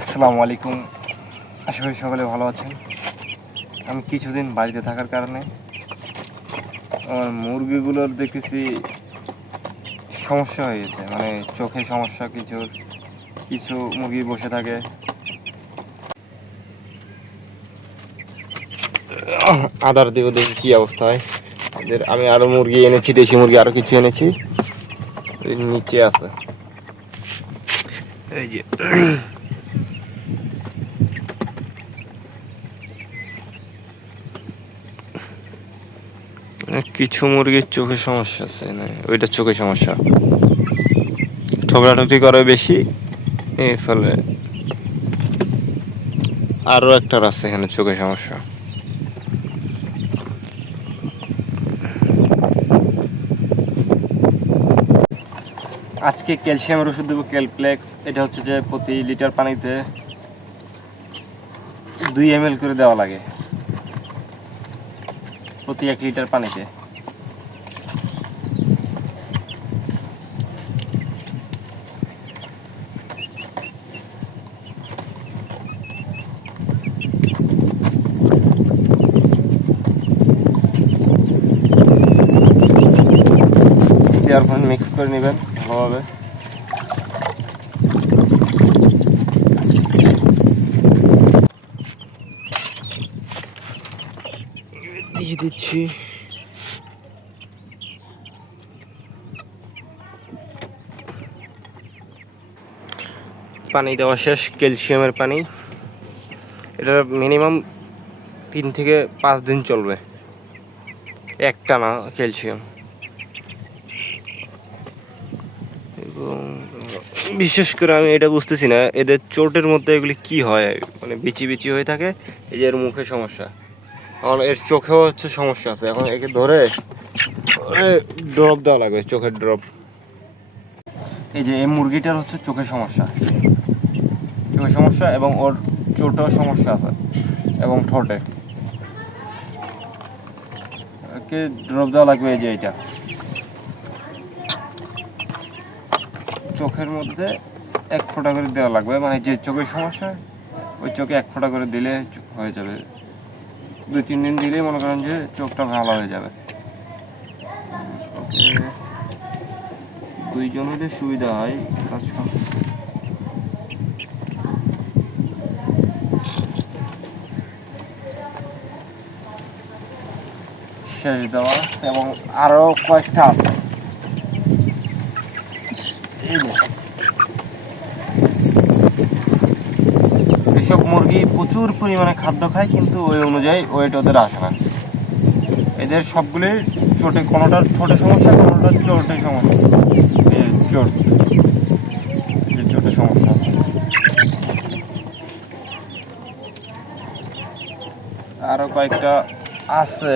আসসালামু আলাইকুম। আশা করি সকলে ভালো আছেন। আমি কিছুদিন বাড়িতে থাকার কারণে আমার মুরগিগুলোর দেখতেছি সমস্যা হয়ে গেছে, মানে চোখে সমস্যা। কিছু মুরগি বসে থাকে। আদার দেব, দেখি কী অবস্থা হয়। আমি আরও মুরগি এনেছি, দেশি মুরগি আরও কিছু এনেছি, নিচে আছে। এই যে কিছু মুরগির চোখের সমস্যা আছে, না ওইটা চোখের সমস্যা, ঠোকরাঠুকরি করে বেশি, এর ফলে আরও একটা আছে এখানে চোখের সমস্যা। আজকে ক্যালসিয়ামের ওষুধ দেবো, ক্যালপ্লেক্স। এটা হচ্ছে যে প্রতি লিটার পানিতে 2 ml করে দেওয়া লাগে, প্রতি 1 লিটার পানিতে। দেওয়ার পর মিক্স করে নেবেন ভালোভাবে। দিয়ে দিচ্ছি পানি দেওয়া শেষ, ক্যালসিয়ামের পানি। এটা মিনিমাম 3 থেকে 5 দিন চলবে, একটানা ক্যালসিয়াম। এবং বিশেষ করে আমি এটা বুঝতেছি না, এদের চোটের মধ্যে এগুলি কি হয়, মানে বিচি বিচি হয়ে থাকে। এই যে এর মুখে সমস্যা, এখন এর চোখেও হচ্ছে সমস্যা আছে। এখন একে ধরে ড্রপ দেওয়া লাগবে, চোখের ড্রপ। এই যে এই মুরগিটার হচ্ছে চোখের সমস্যা, এবং ওর চোটেও সমস্যা আছে, এবং ঠোঁটে। ওকে ড্রপ দেওয়া লাগবে। এই যে এটা চোখের মধ্যে 1 ফোঁটা করে দেওয়া লাগবে, মানে যে চোখের সমস্যা ওই চোখে 1 ফোঁটা করে দিলে হয়ে যাবে। 2-3 দিন দিলেই মনে করেন যে চোখটা ভালো হয়ে যাবে। ওকে, 2 জন হলে সুবিধা হয় কাজ। শেষ দেওয়া, এবং আরও কয়েকটা আছে। এসব মুরগি প্রচুর পরিমাণে খাদ্য খায়, কিন্তু ওই অনুযায়ী ওয়েট ওদের আসে না। এদের সবগুলির চোটে, কোনোটার ঠোঁটে সমস্যা, কোনোটার চোটে সমস্যা। চোটে সমস্যা আছে। আরও কয়েকটা আছে,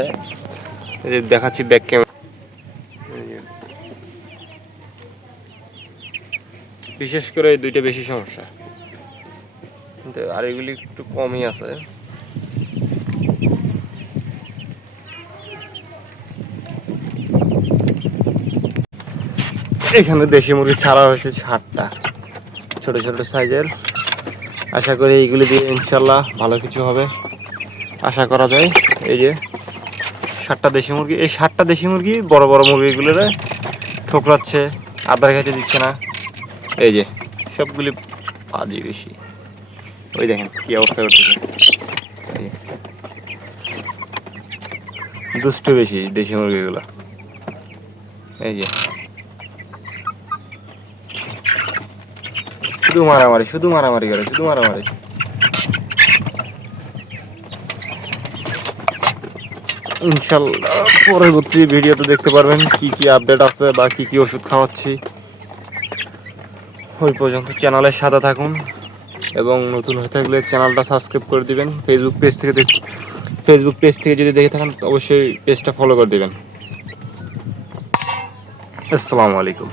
দেখাচ্ছি ব্যাক ক্যামেরা। বিশেষ করে এই 2টা বেশি সমস্যা, কিন্তু আর এগুলি একটু কমই আছে। এখানে দেশি মুরগি ছাড়া হয়েছে 7টা, ছোট ছোট সাইজের। আশা করি এইগুলি দিয়ে ইনশাল্লাহ ভালো কিছু হবে, আশা করা যায়। এই যে 7টা দেশি মুরগি, এই 7টা দেশি মুরগি বড় বড় মুরগিগুলোরে ঠোকরাচ্ছে, আদার খাইতে দিচ্ছে না। এই যে সবগুলি পাজি বেশি, ওই দেখেন কি অবস্থা করতেছে। দুষ্ট বেশি দেশি মুরগিগুলো। এই যে শুধু মারামারি করে, শুধু মারামারি। ইনশাল্লাহ পরবর্তী ভিডিওতে দেখতে পারবেন কি কি আপডেট আছে বা কি কি ওষুধ খাওয়াচ্ছি। ওই পর্যন্ত চ্যানেলের সাথে থাকুন, এবং নতুন হয়ে থাকলে চ্যানেলটা সাবস্ক্রাইব করে দিবেন। ফেসবুক পেজ থেকে যদি দেখে থাকেন অবশ্যই পেজটা ফলো করে দিবেন। আসসালামু আলাইকুম।